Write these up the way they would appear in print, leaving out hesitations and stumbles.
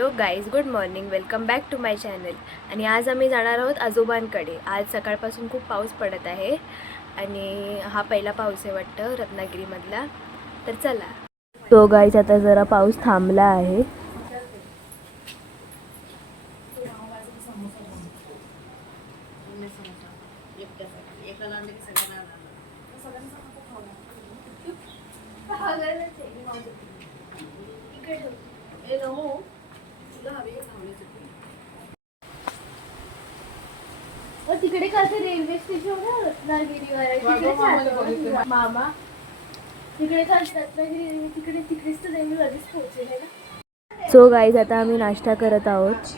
Hello guys, good morning. Welcome back to my channel. आणि आज आम्ही जाणार आहोत आजोबांकडे. आज सकाळपासून खूप पाऊस पडत आहे आणि हा पहिला पाऊस आहे वाटतं रत्नागिरीमधला. तर चला. तो गाईज आता जरा पाऊस थांबला आहे. तिकडे कसं रेल्वे स्टेशन रत्नागिरीवर मामा तिकडे रत्नागिरी तिकडेच तर रेल्वे लगेच पोहोचेल ना. सो गाईज आता आम्ही नाश्ता करत आहोत.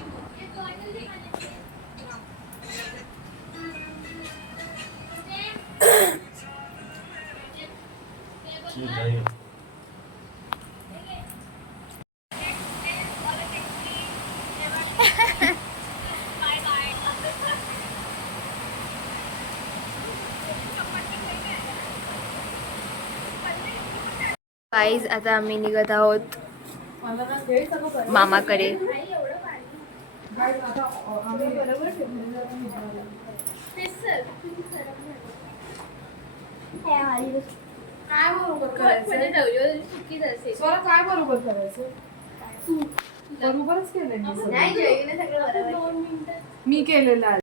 गाईज आता आम्ही निघत आहोत मामाकडे. काय बरोबर करायचं? बरोबरच केलं मी केलेलं आहे.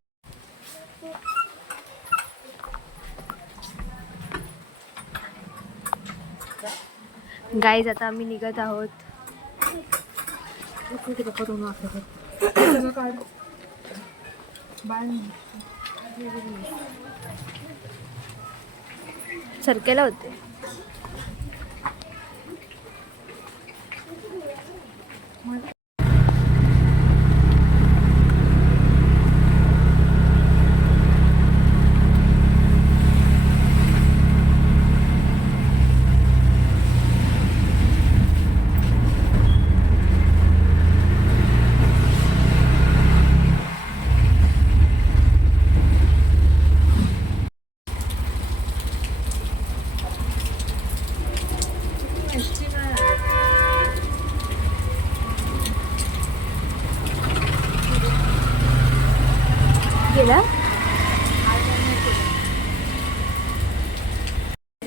गाईज आता आम्ही निघत आहोत. सरकेला होते.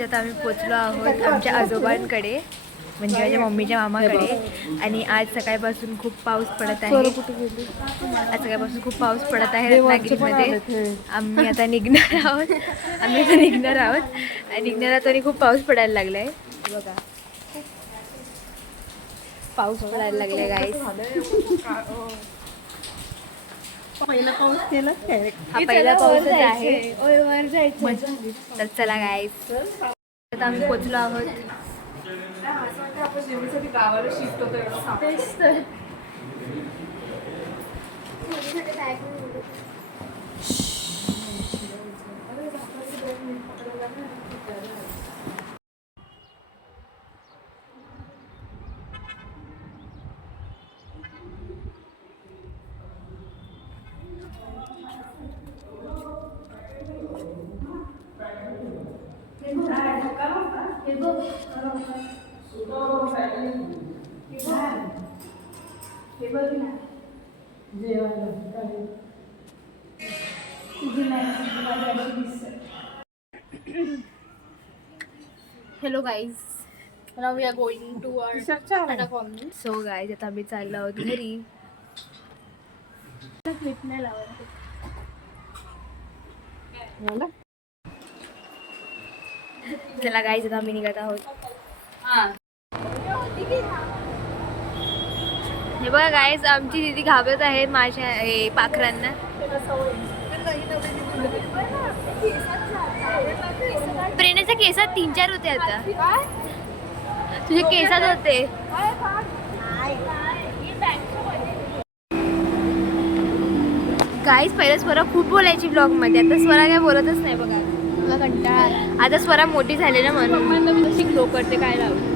आता आम्ही पोचलो आहोत आमच्या आजोबांकडे, म्हणजे माझ्या मम्मीच्या मामाकडे. आणि आज सकाळपासून खूप पाऊस पडत आहे. आज सकाळपासून खूप पाऊस पडत आहे रत्नागिरीमध्ये. आम्ही आता निघणार आहोत. आणि निघणारा तरी खूप पाऊस पडायला लागलाय. बघा, पाऊस पडायला लागलाय गाईस. पहिला पाऊस केला हा पहिला पाऊसच आहे. तर चला गाईस, आता आम्ही पोचलो आहोत. आपण गावाला शिफ्ट होतो. Hello guys, now we are going to our Tata colony. So guys आता आम्ही चाललो आहोत घरी. क्लिप नाही लावायला. चला गाईज आता आम्ही निघत आहोत. हे बघा गाईज, आमची दीदी घाबरत आहे माझ्या पाखरांना. प्रेण्याच्या केसात 3-4 होते. आता तुझ्या केसात होते. गाईज पहिलं स्वरा खूप बोलायची ब्लॉग मध्ये, आता स्वरा काय बोलतच नाही. बघा, मला कंटाळा. आता स्वरा मोठी झाली ना म्हणून कशी ग्लो करते काय लावू.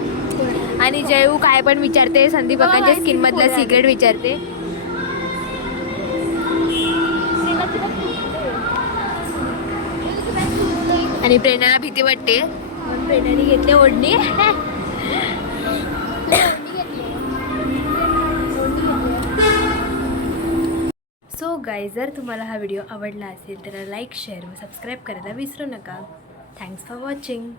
आणि जयू काय पण विचारते. संदीप काकांच्या स्किन मधला सिक्रेट विचारते. आणि प्रेरणाला भीती वाटते. प्रेरणाने घेतली ओढणी. सो गाईज, जर तुम्हाला हा व्हिडिओ आवडला असेल तर लाईक, शेअर व सबस्क्राईब करायला विसरू नका. Thanks for watching.